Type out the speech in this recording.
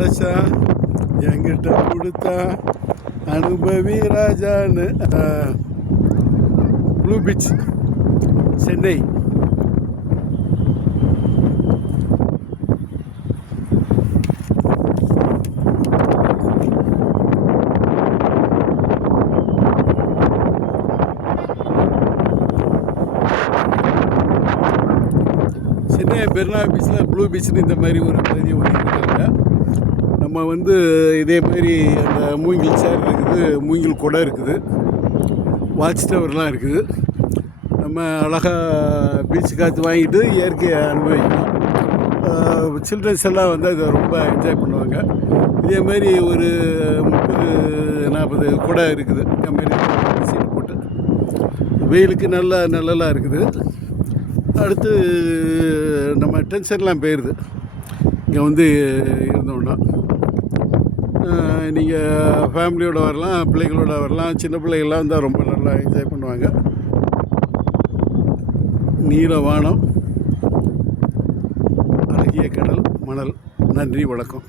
படைச்சா என்கிட்ட கொடுத்தா அனுபவி ராஜான்னு. Blue beach, Chennai. சென்னை பெருநா பீச்சில் ப்ளூ பீச்னு இந்த மாதிரி ஒரு பகுதியை ஒதுக்கிட்டாங்க. நம்ம வந்து இதே மாதிரி அந்த மூங்கில் சேர் இருக்குது, மூங்கில் குடை இருக்குது, வாட்ச் டவர்லாம் இருக்குது. நம்ம அழகாக பீச்சு காற்று வாங்கிட்டு இயற்கையை அனுபவிக்கலாம். சில்ட்ரன்ஸ் எல்லாம் வந்து அதை ரொம்ப என்ஜாய் பண்ணுவாங்க. இதே மாதிரி ஒரு 30-40 குடை இருக்குது. இந்த மாதிரி சீட்டு போட்டு வெயிலுக்கு நல்ல நிழலாக இருக்குது. அடுத்து நம்ம டென்ஷன்லாம் போயிடுது இங்கே வந்து இருந்தோம்னா. நீங்கள் ஃபேமிலியோடு வரலாம், பிள்ளைகளோட வரலாம். சின்ன பிள்ளைகள்லாம் வந்தால் ரொம்ப நல்லா என்ஜாய் பண்ணுவாங்க. நீல வானம், அழகிய கடல், மணல். நன்றி, வணக்கம்.